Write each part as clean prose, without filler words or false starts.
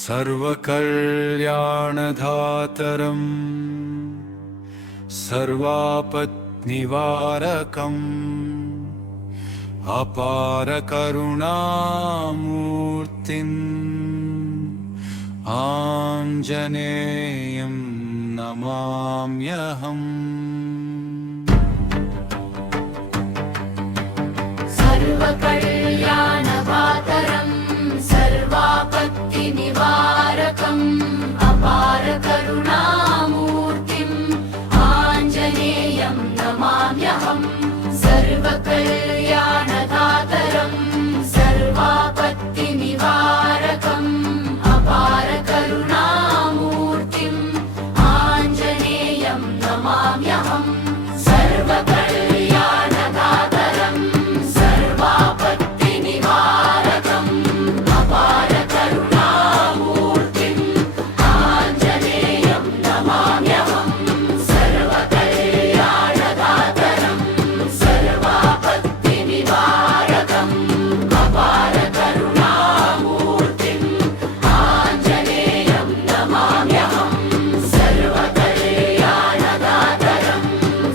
सर्वकल्याणधातरं सर्वापत्निवारकम् अपारकरुणामूर्तिम् आञ्जनेयं नमाम्यहम्। सर्वकल्याणधातरं सर्वापत्तिनिवारकम् अपारकरुणामूर्तिम् आञ्जनेयं नमाम्यहम्। सर्वकल्याणधातरं सर्वापत्तिनिवारकम् अपारकरुणामूर्तिम् आञ्जनेयं नमाम्यहम्। सर्वकल्याणधातरं सर्वापत्तिनिवारकम् अपारकरुणामूर्तिम् आञ्जनेयं नमाम्यहम्। सर्वकल्याणधातरं सर्वापत्तिनिवारकम् अपारकरुणामूर्तिम् आञ्जनेयं नमाम्यहम्। सर्वकल्याणधातरं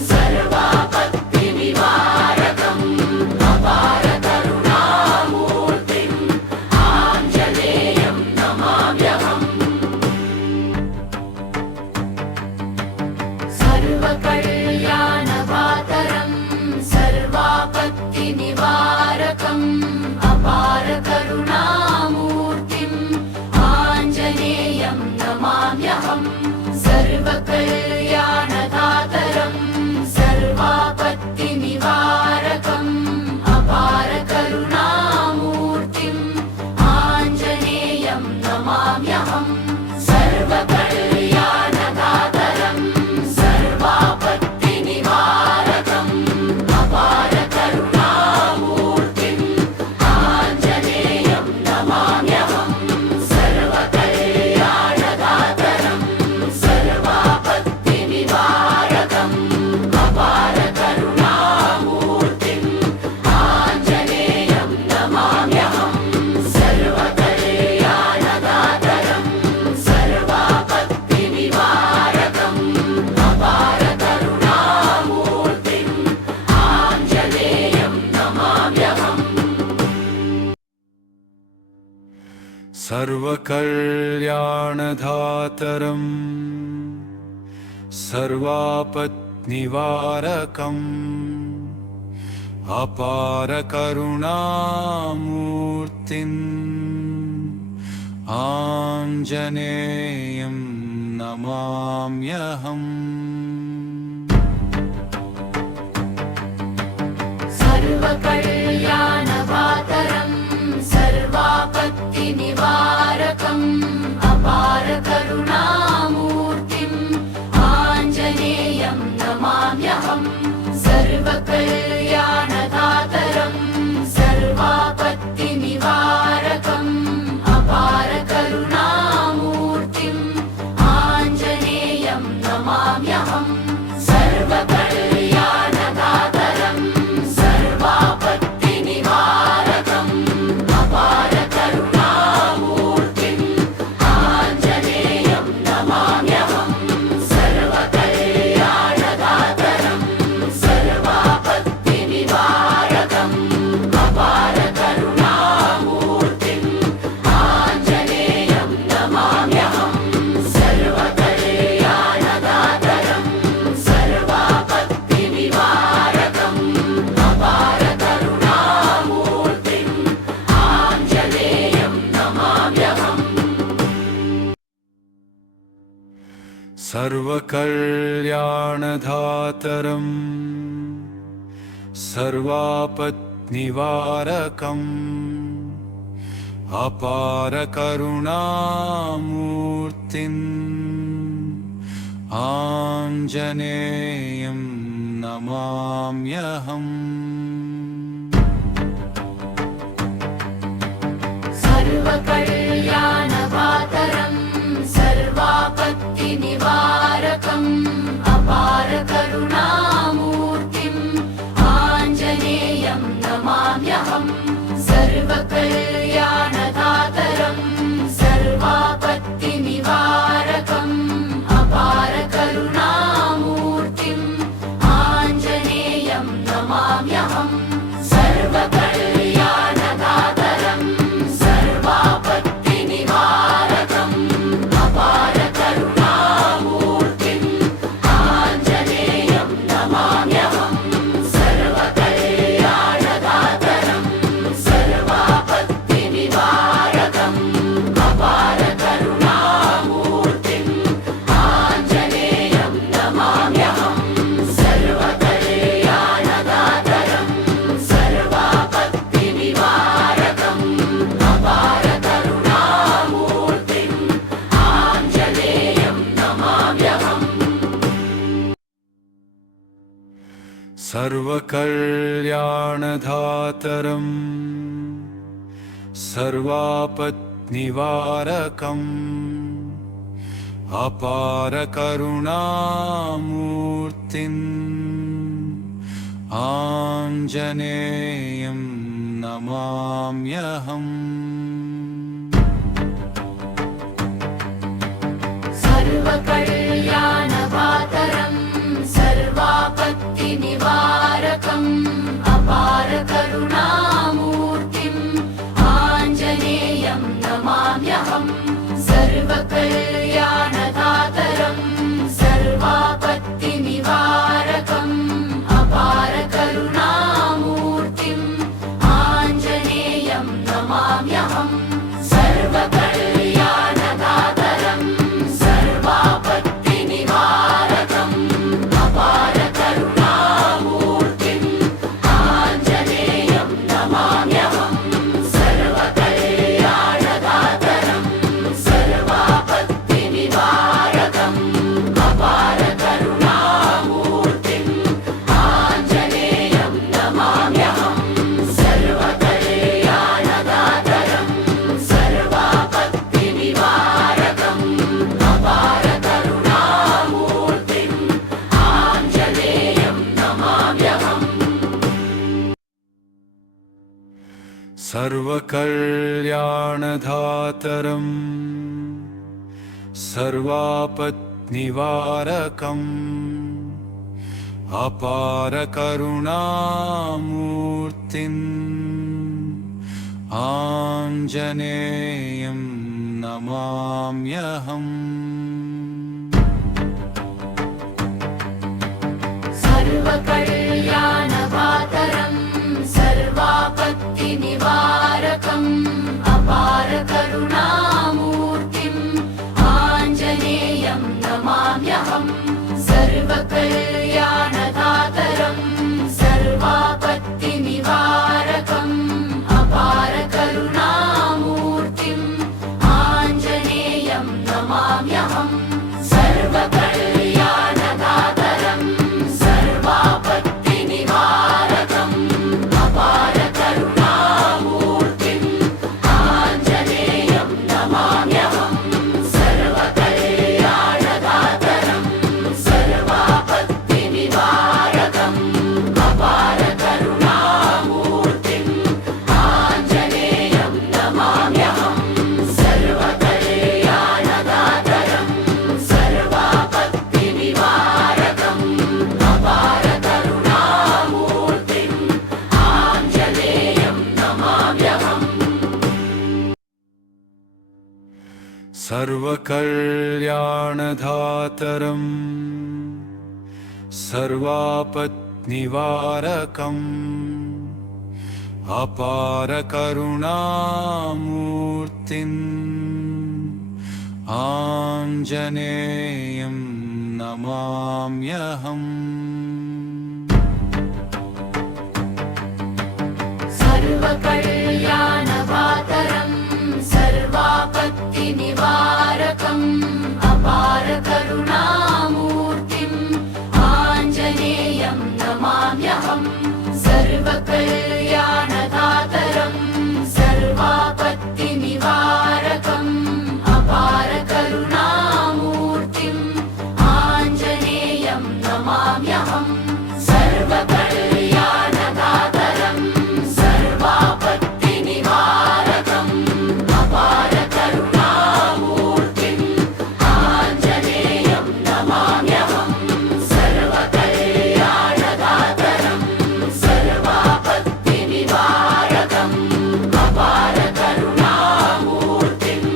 सर्वापत्तिनिवारकम् अपारकरुणामूर्तिम् आञ्जनेयं नमाम्यहम्। सर्वकल्याणधातरं सर्वापत्तिनिवारकम् अपारकरुणामूर्तिम् आञ्जनेयं नमाम्यहम्। सर्वकल्याणधातरं सर्वापत्तिनिवारकम् अपारकरुणामूर्तिम् आञ्जनेयं नमाम्यहम्। सर्वकल्याणधातरं सर्वापत्तिनिवारकम् अपारकरुणामूर्तिम् आञ्जनेयं नमाम्यहम्। सर्वकल्याणधातरं सर्वापत्तिनिवारकम् अपारकरुणामूर्तिम् आञ्जनेयं नमाम्यहम्। सर्वकल्याणधातरं सर्वापत्तिनिवारकम् अपारकरुणामूर्तिम् आञ्जनेयं नमाम्यहम्। सर्वकल्याणधातरं सर्वापत्निवारकम् अपारकरुणामूर्तिम् आञ्जनेयं नमाम्यहम्। सर्वकल्याणधातरं सर्वापत्तिनिवारकम् अपारकरुणामूर्तिम् आञ्जनेयं नमाम्यहम्। सर्वकल्याणधातरं सर्वापत्तिनिवारकम् अपारकरुणामूर्तिम् आञ्जनेयं नमाम्यहम्। सर्वकल्याणधातरं सर्वापत्तिनिवारकम् अपारकरुणामूर्तिम् आञ्जनेयं नमाम्यहम्। सर्वकल्याणधातरं सर्वापत्तिनिवारकम् अपारकरुणामूर्तिम् आञ्जनेयं नमाम्यहम्। सर्वकल्याणधातरं सर्वापत्तिनिवारकम् अपारकरुणामूर्तिम् आञ्जनेयं नमाम्यहम्। सर्वकल्याणधातरं सर्वापत्निवारकम् अपारकरुणामूर्तिम् आञ्जनेयं नमाम्यहम्। सर्वकल्याणधातरं सर्वापत्तिनिवारकम् अपारकरुणामूर्तिम् आञ्जनेयं नमाम्यहम्। सर्वकल्याणधातरं सर्वापत्तिनिवारकम् सर्वकल्याणधातरम् सर्वापत्निवारकम् अपारकरुणामूर्तिम् आञ्जनेयं नमाम्यहम्। सर्वकल्याणधातरम् सर्वापत्तिनिवारकम् अपारकरुणामूर्तिम् आञ्जनेयं नमाम्यहम्। सर्वकल्याणधातरम् सर्वापत्तिनिवारकम् अपारकरुणामूर्तिम् आञ्जनेयं नमाम्यहम्। सर्वकल्याणधातरम् सर्वापत्तिनिवारकम् अपारकरुणामूर्तिम् आञ्जनेयं नमाम्यहम्। सर्वकल्याणधातरम् सर्वापत्तिनिवारकम् अपारकरुणामूर्तिम् आञ्जनेयं नमाम्यहम्। सर्वकल्याणधातरम् सर्वापत्तिनिवारकम् अपारकरुणामूर्तिम् आञ्जनेयं नमाम्यहम्। सर्वकल्याणधातरम् सर्वापत्निवारकम् अपारकरुणामूर्तिम् आञ्जनेयं नमाम्यहम्। सर्वकल्याणधातरम् सर्वापत्तिनिवारकम् अपारकरुणामूर्तिम् आञ्जनेयं नमाम्यहम्। सर्वकल्याणधातरम् सर्वापत्तिनिवारकम् अपारकरुणामूर्तिम् आञ्जनेयं नमाम्यहम्। सर्वकल्याणधातरम् सर्वापत्तिनिवारकम् अपारकरुणामूर्तिम् आञ्जनेयं नमाम्यहम्। सर्वकल्याणधातरम् सर्वापत्तिनिवारकम् अपारकरुणामूर्तिम् आञ्जनेयं नमाम्यहम्। सर्वकल्याणधातरम् सर्वापत्तिनिवारकम् अपारकरुणामूर्तिम् आञ्जनेयं नमाम्यहम्। सर्वकल्याणधातरम् सर्वापत्निवारकम् अपारकरुणामूर्तिम् आञ्जनेयं नमाम्यहम्। सर्वकल्याणधातरम् सर्वापत्तिनिवारकम् अपारकरुणामूर्तिम् आञ्जनेयं नमाम्यहम्। सर्वकल्याणधातरम् सर्वापत्तिनिवारकम् अपारकरुणामूर्तिम् आञ्जनेयं नमाम्यहम्। सर्वकल्याणधातरम् सर्वापत्तिनिवारकम् अपारकरुणामूर्तिम् आञ्जनेयं नमाम्यहम्। सर्वकल्याणधातरम् सर्वापत्तिनिवारकम् अपारकरुणामूर्तिम्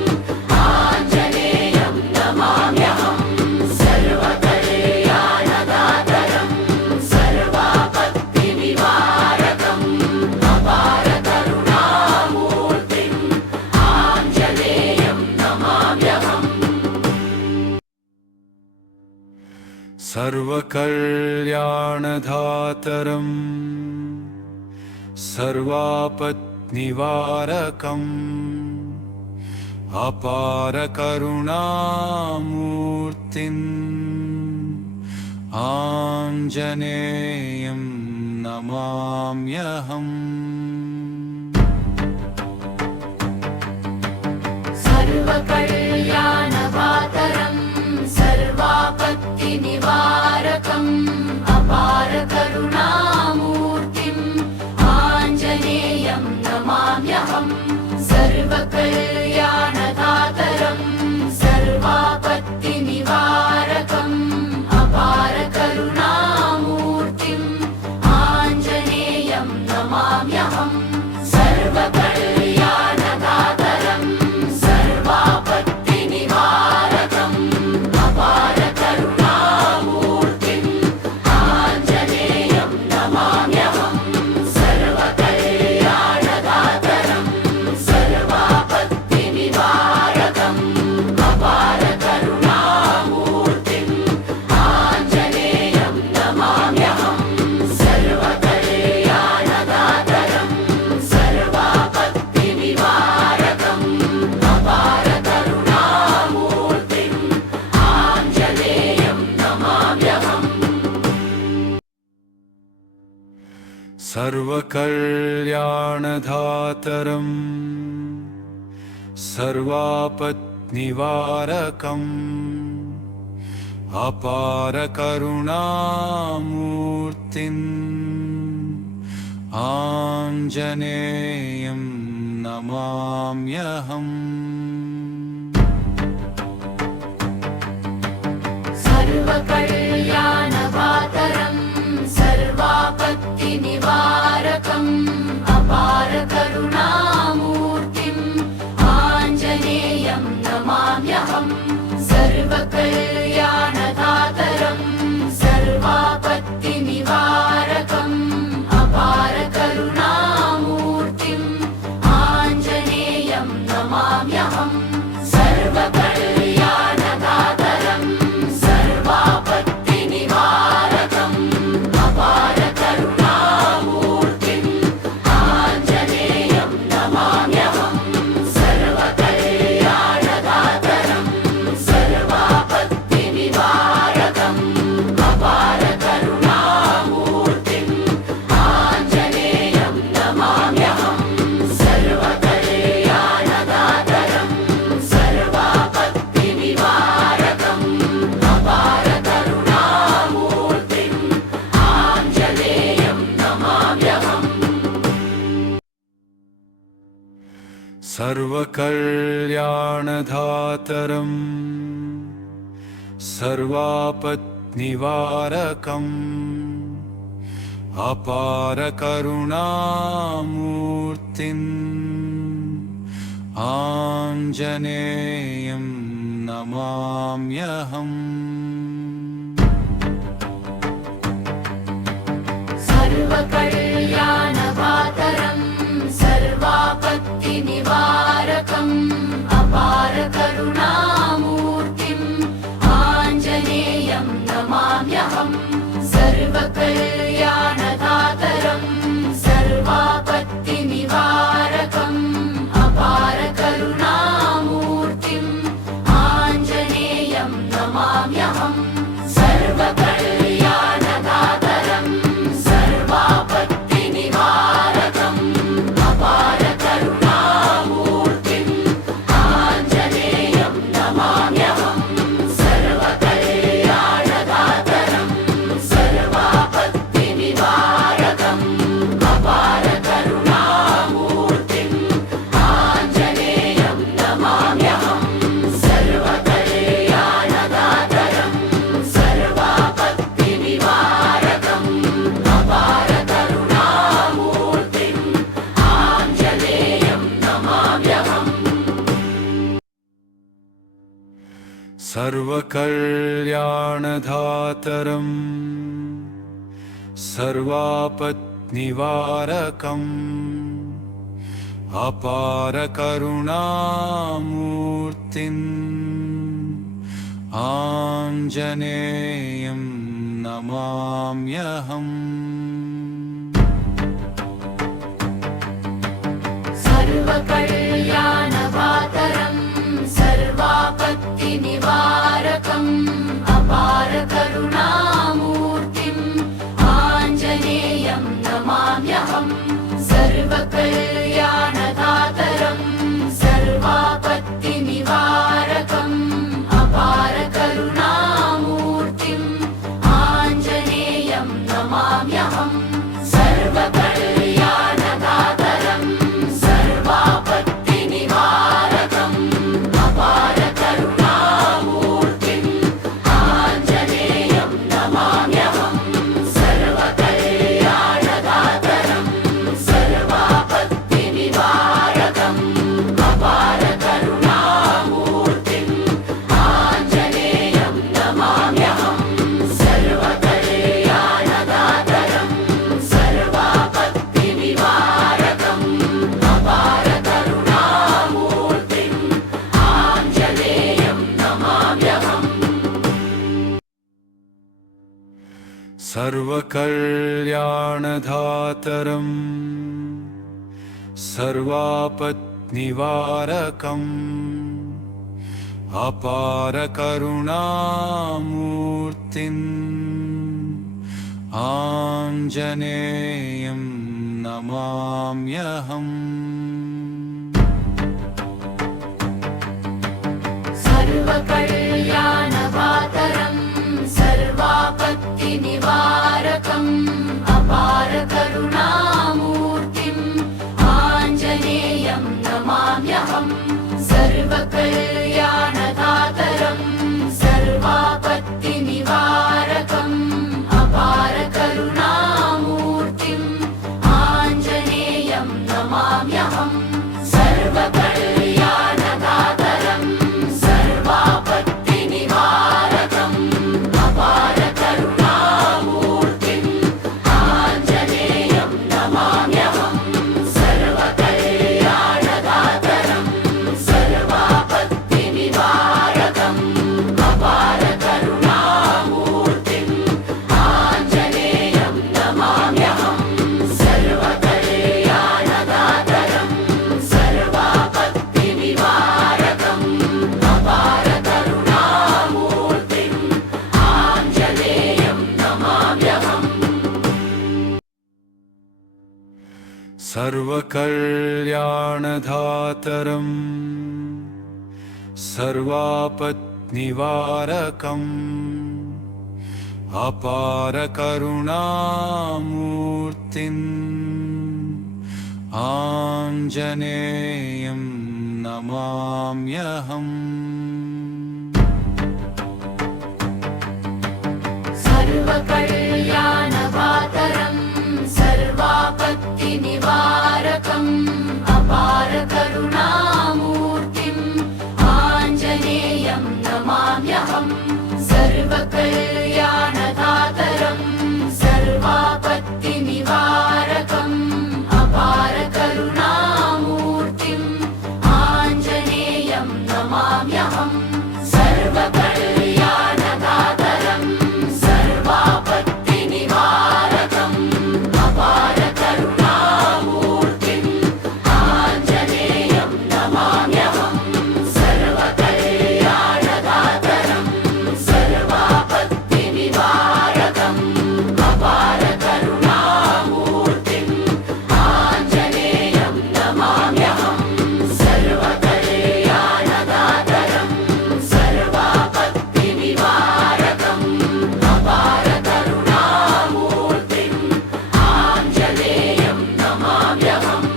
आञ्जनेयं नमाम्यहम्। सर्वकल्याणधातरम् सर्वापत्तिनिवारकम् अपारकरुणामूर्तिम् आञ्जनेयं नमाम्यहम्। सर्वकल्याणधातरम् सर्वापत्निवारकम् अपारकरुणामूर्तिम् आञ्जनेयं नमाम्यहम् सर्वकल्याणवातरं सर्वापत्तिनिवारकम् अपार करुणामूर्तिम् आञ्जनेयं नमाम्यहम् सर्वकल्याणदातरं सर्वापत्तिनिवारकम् अपार करुणामूर्तिम् आञ्जनेयं नमाम्यहम् सर्वकल्याणदातरं सर्वापत्तिनिवारकम् अपार करुणामूर्तिम् आञ्जनेयं नमाम्यहम् सर्वकल्याणदातरं सर्वापत्तिनिवारकम् अपार करुणामूर्तिम् आञ्जनेयं नमाम्यहम् सर्वकल्याणदातरं सर्वापत्तिनिवारकम् अपार करुणामूर्तिम् आञ्जनेयं नमाम्यहम् सर्वकल्याणदातरं सर्वापत्निवारकम् अपार करुणामूर्तिम् आञ्जनेयं नमाम्यहम् सर्वकल्याणवातरं सर्वापत्तिनिवारकम् अपार करुणामूर्तिम् आञ्जनेयं नमाम्यहम् सर्वकल्याणदातरं सर्वापत्तिनिवारकम् अपार करुणामूर्तिम् आञ्जनेयं नमाम्यहम् सर्वकल्याणदातरं सर्वापत्तिनिवारकम् अपार करुणामूर्तिम् आञ्जनेयं नमाम्यहम् सर्वकल्याणदातरं सर्वापत्तिनिवारकम् अपार करुणामूर्तिम् आञ्जनेयं नमाम्यहम् सर्वकल्याणदातरं सर्वापत्तिनिवारकम् अपार करुणामूर्तिम् आञ्जनेयं नमाम्यहम् सर्वकल्याणदातरं सर्वापत्निवारकम् अपार करुणामूर्तिम् आञ्जनेयं नमाम्यहम् सर्वकल्याणवातरं सर्वापत्तिनिवारकम् अपार करुणामूर्तिम् आञ्जनेयं नमाम्यहम् सर्वकल्याणदातरं सर्वापत्तिनिवारकम् अपार करुणामूर्तिम् आञ्जनेयं नमाम्यहम् सर्वकल्याणदातरं सर्वापत्तिनिवारकम् अपार करुणामूर्तिम् आञ्जनेयं नमाम्यहम् सर्वकल्याणदातरं सर्वापत्तिनिवारकम् अपार करुणामूर्तिम् आञ्जनेयं नमाम्यहम् सर्वकल्याणदातरं सर्वापत्तिनिवारकम् अपार करुणामूर्तिम् आञ्जनेयं नमाम्यहम् सर्वकल्याणदातरं सर्वापत्निवारकम् अपार करुणामूर्तिम् आञ्जनेयं नमाम्यहम् सर्वकल्याणवातरं सर्वापत्तिनिवारकम् अपार करुणामूर्तिम् आञ्जनेयं सर्वकल्याणधातरम् सर्वापत्निवारकम् अपारकरुणामूर्तिम् आञ्जनेयं नमाम्यहम्। सर्वकल्याणधातरम् सर्वापत्तिनिवारकम् अपारकरुणामूर्तिम् आञ्जनेयं नमाम्यहम्। सर्वकल्याणधातरम् सर्वापत्तिनिवारकम् अपारकरुणामूर्तिम् आञ्जनेयं नमाम्यहम्। सर्वकल्याणधातरम् सर्वापत्तिनिवारकम् अपारकरुणामूर्तिम् आञ्जनेयं नमाम्यहम्। सर्वकल्याणधातरम् सर्वापत्तिनिवारकम् अपारकरुणामूर्तिम् आञ्जनेयं नमाम्यहम्। सर्वकल्याणधातरम् सर्वापत्तिनिवारकम् अपारकरुणामूर्तिम् आञ्जनेयं नमाम्यहम्। सर्वकल्याणधातरम् सर्वापत्निवारकम् अपारकरुणामूर्तिम् आञ्जनेयं नमाम्यहम्। सर्वकल्याणधातरम् सर्वापत्तिनिवारकम् अपारकरुणामूर्तिम् आञ्जनेयं नमाम्यहम्। सर्वकल्याणधातरम् सर्वापत्तिनिवारकम् अपारकरुणामूर्तिम् आञ्जनेयं नमाम्यहम्। सर्वकल्याणधातरम् सर्वापत्तिनिवारकम् अपारकरुणामूर्तिम् आञ्जनेयं नमाम्यहम्। सर्वकल्याणधातरम् सर्वापत्तिनिवारकम् अपारकरुणामूर्तिम् आञ्जनेयं नमाम्यहम्। सर्वकल्याणधातरम् सर्वापत्तिनिवारकम् अपारकरुणामूर्तिम् आञ्जनेयं नमाम्यहम्।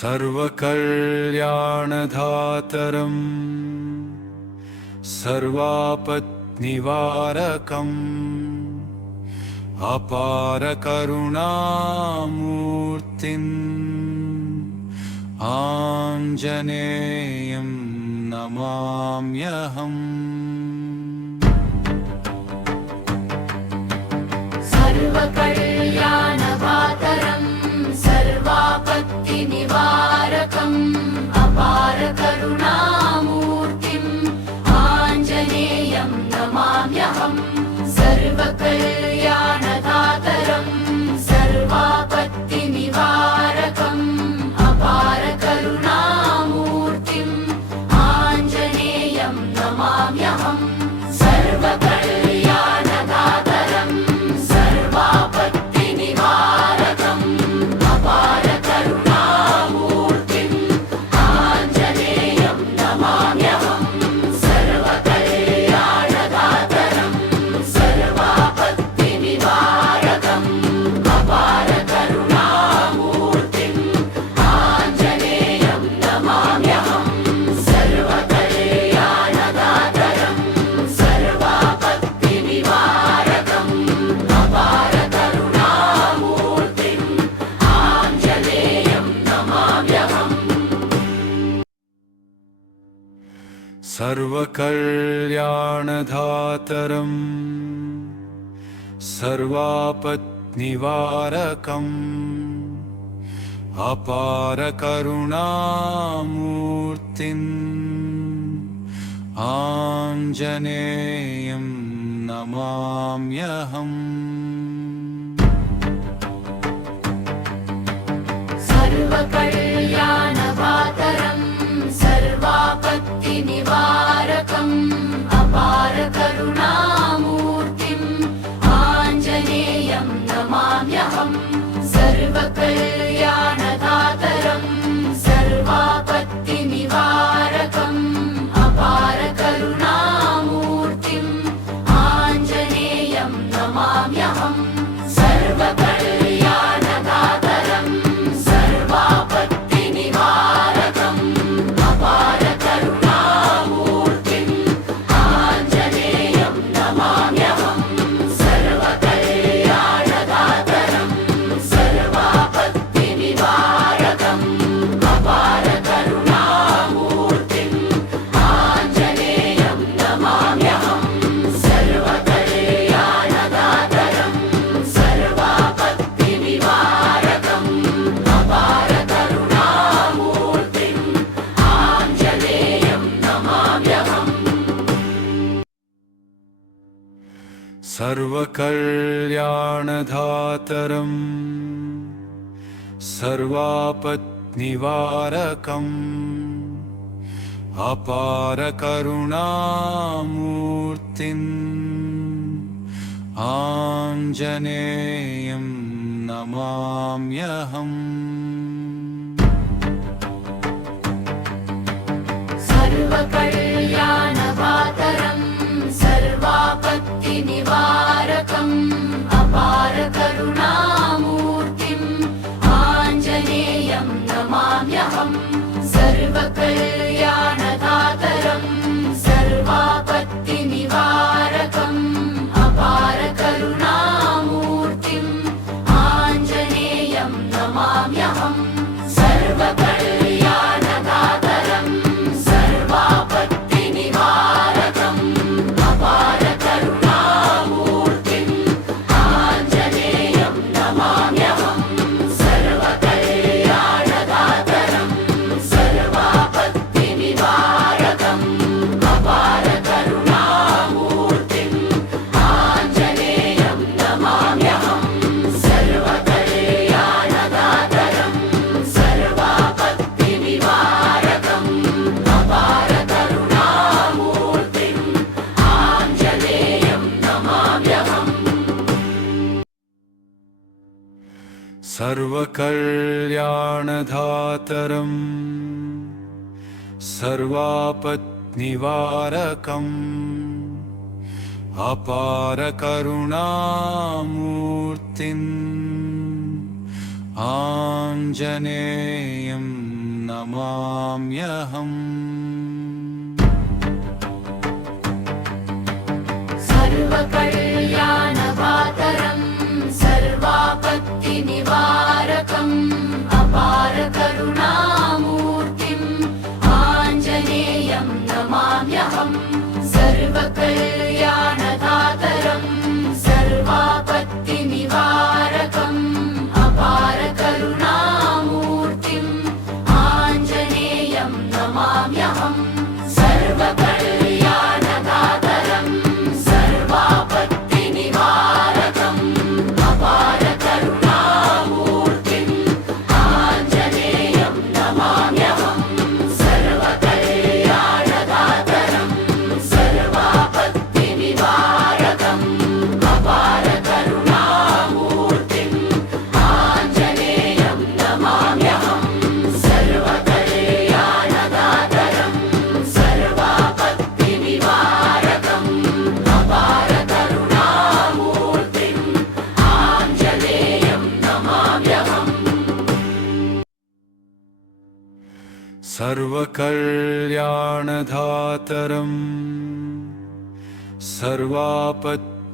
सर्वकल्याणधातरम् सर्वापत्निवारकम् अपारकरुणामूर्तिम् आञ्जनेयं नमाम्यहम्। सर्वकल्याणधातरम् सर्वापत्तिनिवारकम् अपारकरुणामूर्तिम् आञ्जनेयं नमाम्यहम्। सर्वकल्याणधातरम् सर्वापत्तिनिवारकम् अपारकरुणामूर्तिम् आञ्जनेयं नमाम्यहम्। सर्वकल्याणधातरम् सर्वापत्तिनिवारकम् अपारकरुणामूर्तिम् आञ्जनेयं नमाम्यहम्। सर्वकल्याणधातरम् सर्वापत्तिनिवारकम् अपारकरुणामूर्तिम् आञ्जनेयं नमाम्यहम्। सर्वकल्याणधातरम् सर्वापत्तिनिवारकम् अपारकरुणामूर्तिम् आञ्जनेयं नमाम्यहम्। सर्वकल्याणधातरम् सर्वापत्निवारकम् अपारकरुणामूर्तिम् आञ्जनेयं नमाम्यहम् सर्वकल्याणवातरं सर्वापत्तिनिवारकम् अपार करुणामूर्तिम् आञ्जनेयं नमाम्यहम् सर्वकल्याणदातरं सर्वापत्तिनिवारकम् अपार करुणामूर्तिम् आञ्जनेयं नमाम्यहम् सर्वकल्याणदातरं सर्वापत्तिनिवारकम् अपार करुणामूर्तिम् आञ्जनेयं नमाम्यहम् सर्वकल्याणदातरं सर्वापत्तिनिवारकम् अपार करुणामूर्तिम् आञ्जनेयं नमाम्यहम् सर्वकल्याणदातरं सर्वापत्तिनिवारकम् अपार करुणामूर्तिम् आञ्जनेयं नमाम्यहम् सर्वकल्याणदातरं सर्वापत्निवारकम् अपार करुणामूर्तिम् आञ्जनेयं नमाम्यहम् सर्वकल्याणवातरं सर्वापत्तिनिवारकम् अपार करुणामूर्तिम् आञ्जनेयं नमाम्यहम् सर्वकल्याणदातरं सर्वापत्तिनिवारकम् अपार करुणामूर्तिम् आञ्जनेयं नमाम्यहम् सर्वकल्याणदातरं सर्वापत्तिनिवारकम् अपार करुणामूर्तिम् आञ्जनेयं नमाम्यहम् सर्वकल्याणदातरं सर्वापत्तिनिवारकम् अपार करुणामूर्तिम् आञ्जनेयं नमाम्यहम् सर्वकल्याणदातरं सर्वापत्तिनिवारकम् अपार करुणामूर्तिम् आञ्जनेयं नमाम्यहम् सर्वकल्याणदातरं सर्वापत्निवारकम् अपार करुणामूर्तिम् आञ्जनेयं नमाम्यहम् सर्वकल्याणवातरं सर्वापत्तिनिवारकम् अपार करुणामूर्तिम् आञ्जनेयं नमाम्यहम् सर्वकल्याणदातरं सर्वापत्तिनिवारकम् अपार करुणामूर्तिम् आञ्जनेयं नमाम्यहम् सर्वकल्याणदातरं सर्वापत्तिनिवारकम् अपार करुणामूर्तिम् आञ्जनेयं नमाम्यहम् सर्वकल्याणदातरं सर्वापत्तिनिवारकम् अपार करुणामूर्तिम् आञ्जनेयं नमाम्यहम् सर्वकल्याणदातरं सर्वापत्तिनिवारकम् अपार करुणामूर्तिम् आञ्जनेयं नमाम्यहम् सर्वकल्याणदातरं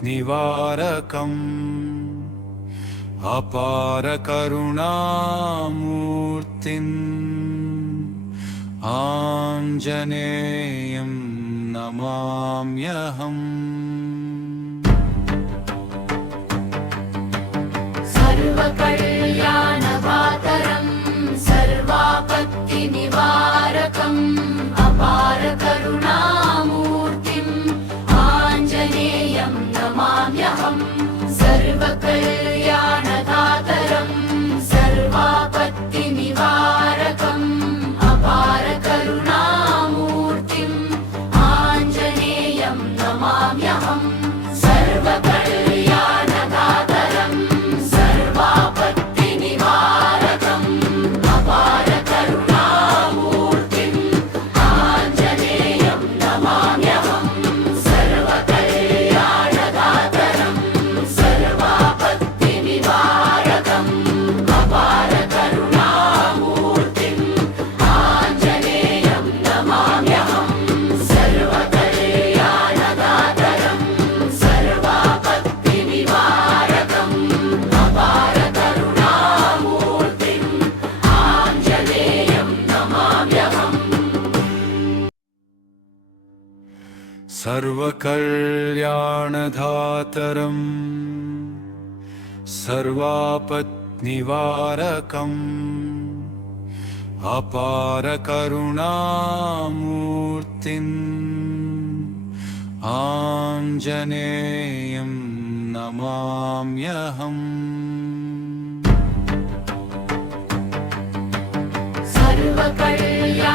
सर्वापत्निवारकम् अपार करुणामूर्तिम् आञ्जनेयं नमाम्यहम् सर्वकल्याणवातरं सर्वापत्तिनिवारकम् अपार करुणामूर्तिम् आञ्जनेयं सर्वकल्याणधातरम् सर्वापत्निवारकम् अपारकरुणामूर्तिम् आञ्जनेयं नमाम्यहम्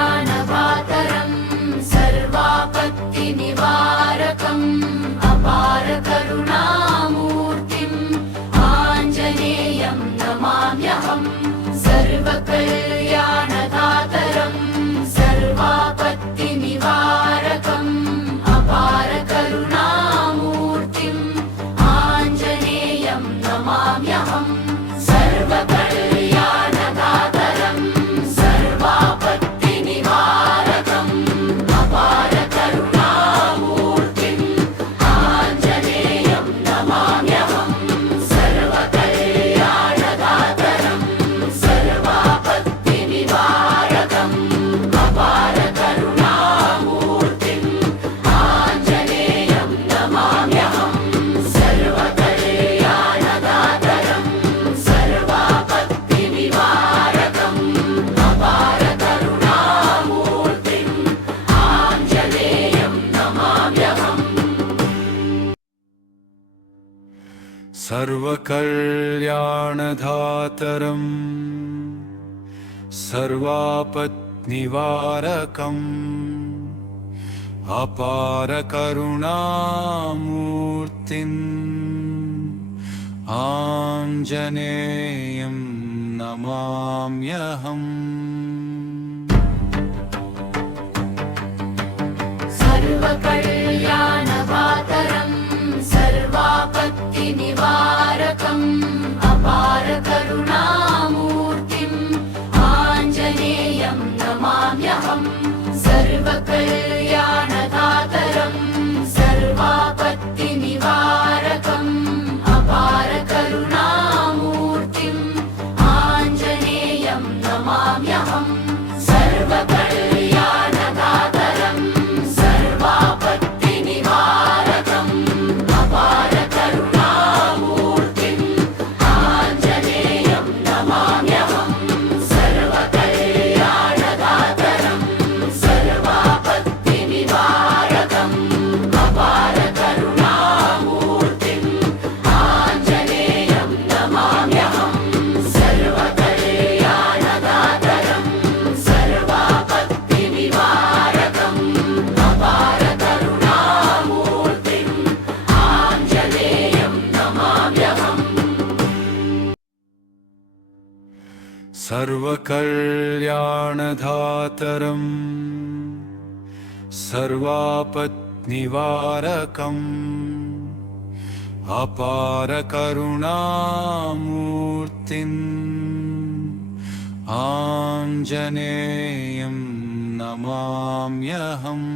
सर्वकल्याणधातरम् सर्वापत्तिनिवारकम् अपारकरुणामूर्तिम् आञ्जनेयं नमाम्यहम् सर्वकल्याणधातरम् सर्वापत्तिनिवारकम् अपारकरुणामूर्तिम् आञ्जनेयं नमाम्यहम् सर्वकल्याणधातरम् सर्वापत्तिनिवारकम् अपारकरुणामूर्तिम् आञ्जनेयं नमाम्यहम् सर्वकल्याणधातरम् सर्वापत्तिनिवारकम् अपारकरुणामूर्तिम् आञ्जनेयं नमाम्यहम् सर्वकल्याणधातरम् सर्वापत्तिनिवारकम् अपारकरुणामूर्तिम् आञ्जनेयं नमाम्यहम् सर्वकल्याणधातरम् सर्वापत्निवारकम् अपारकरुणामूर्तिम् आञ्जनेयं नमाम्यहम् सर्वकल्याणधातरम् सर्वापत्तिनिवारकम् अपारकरुणामूर्तिम् आञ्जनेयं नमाम्यहम् सर्वकल्याणधातरम् सर्वापत्तिनिवारकम् अपारकरुणामूर्तिम् आञ्जनेयं नमाम्यहम् सर्वकल्याणधातरम् सर्वापत्तिनिवारकम् अपारकरुणामूर्तिम् आञ्जनेयं नमाम्यहम् सर्वकल्याणधातरम् सर्वापत्तिनिवारकम् अपारकरुणामूर्तिम् आञ्जनेयं नमाम्यहम् सर्वकल्याणधातरम् सर्वापत्तिनिवारकम् अपारकरुणामूर्तिम् आञ्जनेयं नमाम्यहम् सर्वकल्याणधातरम् सर्वापत्निवारकम् अपारकरुणामूर्तिम् आञ्जनेयं नमाम्यहम्